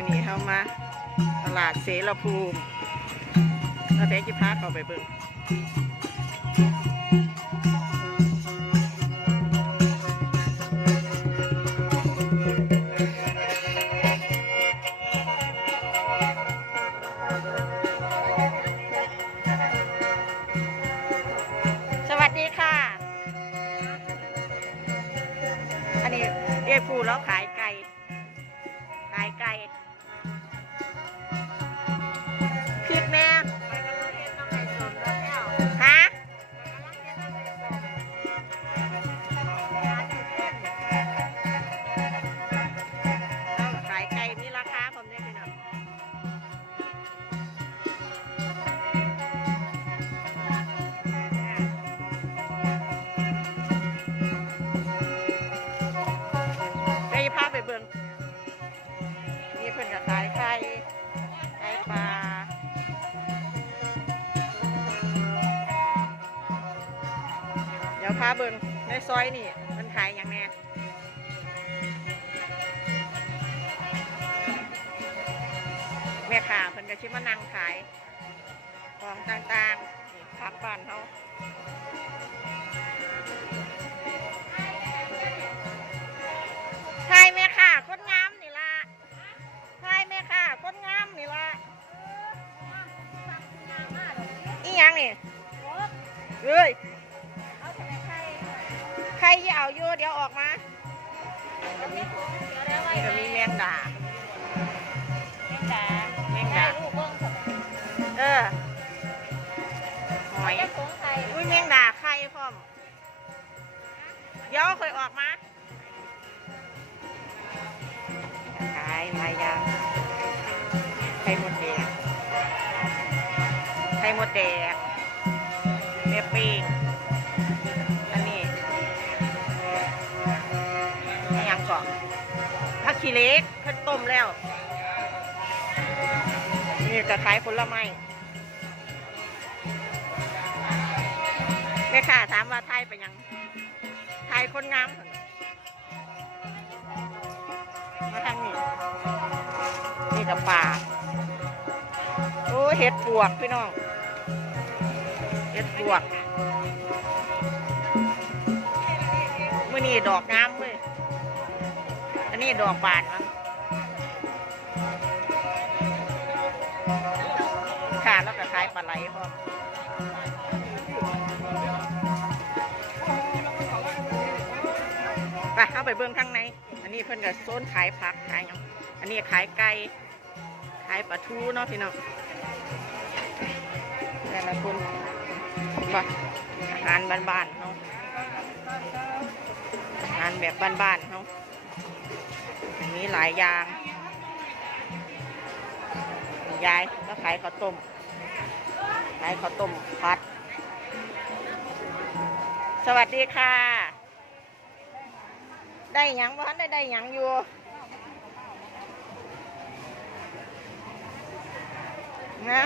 วันนี้เข้ามา ตลาดเสรภูมิแล้วเด็กจะพาเขาไปเบิ่ง เดี๋ยวพาเบิ่งในซอยนี่มันขายอย่างแน่แม่ค้าเพิ่นก็ชิมานั่งขายของต่างๆผักบ้านเขา มีแมงดา แมงดา เออ หอย อุ้ยแมงดาไข่พร้อม เดี๋ยวค่อยออกมาขายหลายอย่างไข่มดแดงไข่มดแดงเนื้อปิ้ง ขี้เล็กเพิ่นต้มแล้ว นี่ก็ขายผลไม้แม่ค้าถามว่าไทยไปยังไทยคนงามมาทางนี้ นี่กับป่าโอ้เห็ดปวกพี่น้อง เห็ดปวกมื่อนี้ดอกงาม นนี้ดอกบานมันค่ะแล้วก็ขายปลาไหลพร้อไปเข้าไปเบื้องข้างใน อันนี้เพิ่อนกับโซนขายผักขายยังอันนี้ขายไก่ขายปลาทูเนาะพี่น้องแต่ละคนบ่อาหารบ้านๆเขาะอาหารแบบบ้านๆเขาอั นนี้หลายอย่างยายก็ขายข้าวต้มขายข้าวต้มพัด สวัสดีค่ะ ได้ยังบ้านได้ได้ยังอยู่นะ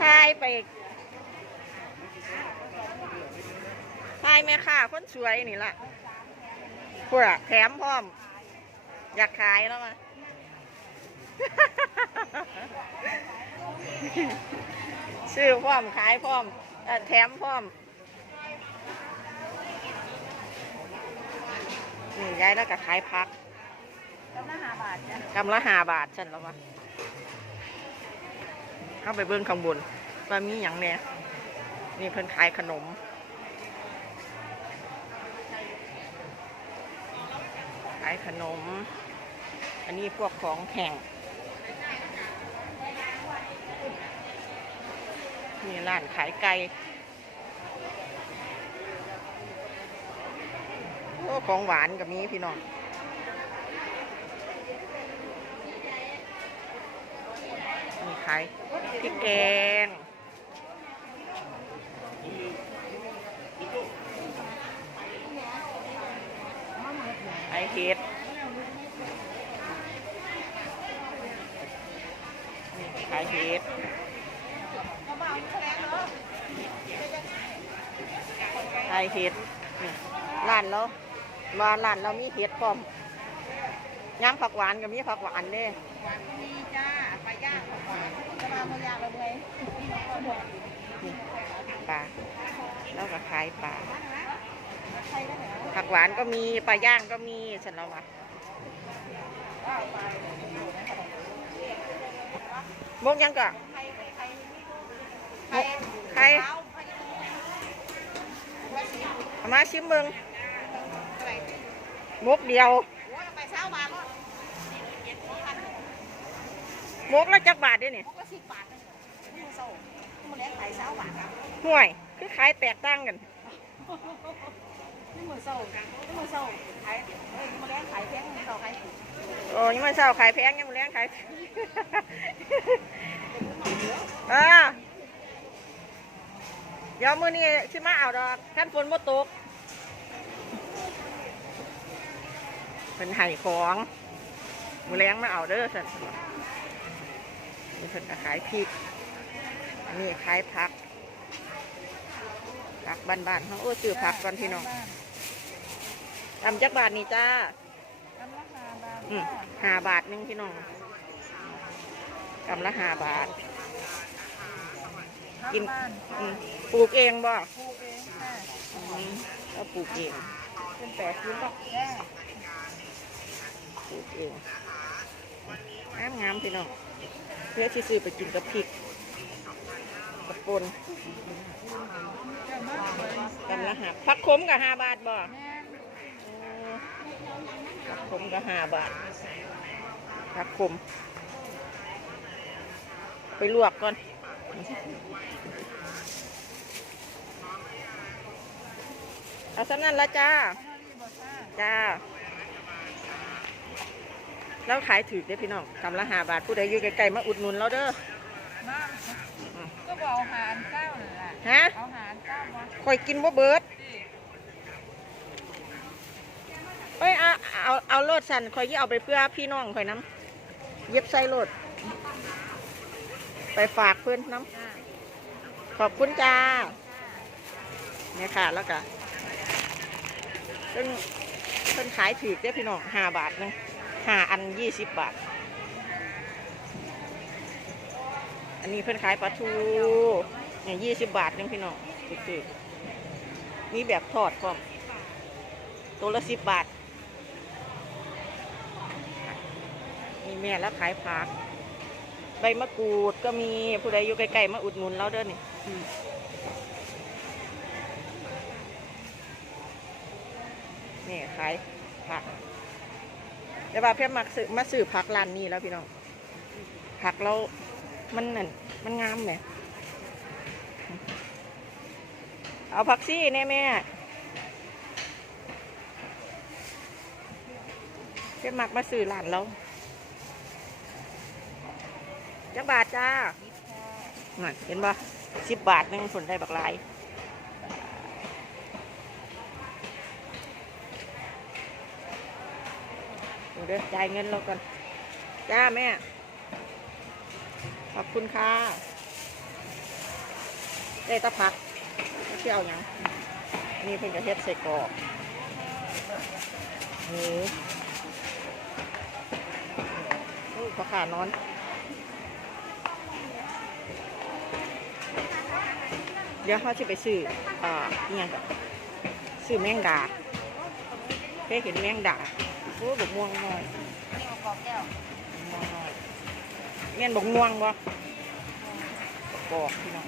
ทายไปายแม่ค้าคนสวยนี่ล่ะพวกแถมพร้อม อยากขายแล้วมาซื้อพร้อมขายพร้อมเอ่อแถมพร้อมนี่ยายแล้วก็ขายพักกำลังหาบาทจ้ะกำละห้าบาทฉันแล้ววะเข้าไปเบิ้งข้างบนว่ามีอย่างแหน่นี่เพิ่นขายขนมายขนม อันนี้พวกของแห้งนี่ร้านขายไก่โอ้ของหวานกับมีพี่น้องมีขายพริกแกง ไอเห็ดนี่ขายเห็ดขายเห็ดนี่ร้านแล้วว่าร้านเรามีเห็ดพร้อมย้ำผักหวานก็มีผักหวานเด้หวานก็มีจ้าปลาย่างของหวานจะมาเมื่อยางเราเลยนี่ปลาแล้วก็ขายปลาใครได้ไหม ผักหวานก็มีปลาย่างก็มีฉันเราว่าบกยังก็ใครใครบกใครมาชิมเบิงบกเดียวมาก็บกแล้วจักบาทด้นี่พวกก็สิบาทนี่โซ่มันเลี้ยงขายเช้าบาทห่วย คือขายแตกต่างกัน นี่มือโซ่นี่มือโซ่ขายเอ้ยมันเลี้ยงขายแพงมันโซ่ขายถูกโอ้ยังไม่เศร้าขายแพงยังไม่แรงขายเออเดี๋ยวมื้อนี้สิมาเอาดอกขั้นฝนบ่ตกเป็นไห้ของมือแรงมาเอาเด้อสันนี่เพิ่นขายพริกนี่ขายผักผักบ้านๆเขาโอ้ซื้อผักก่อนพี่น้อง ทำจักบาทนี่จ้ากำลังหาบาทอืมห้าบาทหนึงพี่น้องกำละห้าบาท กินบ้านอืมปลูกเองบ่ปลูกเองค่ะอืมก็ปลูกเองเป็นแปดชิ้นก็แย่ปลูกเองงามงามๆพี่น้องเพื่อที่ซื้อไปกินกับพริกกับปนเจ้ามากเลยกันละห้าผักขมกับห้าบาทบ่แม่โอ้ ผักขมกับห้าบาทผักขมไปลวกก่อน เอาสำนั้นละจ้าเท่านี้บ่ซ่าจ้า แล้วขายถือได้อพี่น้องกำละห้าบาท ผู้ใดอยู่ไกลๆมาอุดหนุนเราเด้อมากก็บอกเอาหารเก้าเลยล่ะฮะเอาหารเก้ามาคอยกินว่าเบิด เอ้ยเอาเอาเอาโลดสันคอยยี่เอาไปเพื่อพี่น้องคอยน้ำเย็บใส่โลด ไปฝากเพื่อนน้ำขอบคุณจ้าเนี่ยค่ะแล้วก็เพิ่นเพิ่นขายถือได้พี่น้องห้าบาทนึงห้าอันยี่สิบบาท อันนี้เพิ่นขายปลาทูเนี่ยยี่สิบบาทนึงพี่น้องถือๆมีแบบทอดพร้อมตัวละสิบบาท มีแม่แล้วขายผัก ใบมะกรูดก็มีผู้ใดอยู่ใกล้ๆมาอุดหนุนเราเด้อนี่นี่ขายผักแต่ว่าเพื่อนมาซื้อมาซื้อผักร้านนี้แล้วพี่น้องผักเรามันนั่นมันงามไหมเอาผักซี่แน่แม่เพื่อนมักมาซื้อร้านเรา จักบาทจ้านั่นเห็นปะสิบบาทนึงผลได้บักลายเดี๋ยวเด้อจ่ายเงินเราก่อน จ้าแม่ ขอบคุณค่ะได้ตะพักเที่ยวยังนี่เพิ่งจะเฮ็ดใส่กรอกหมูอู้ขอขานอน ดี๋ยวเขาจะไปซื้อเอ่อนี่ยังกับซื้อแมงดาเคยเห็นแมงดาโอ้บกม่วงหน่อยนี่เอากอกม่วงหน่อยแม่นบกม่วงบ่บอกพี่น้อง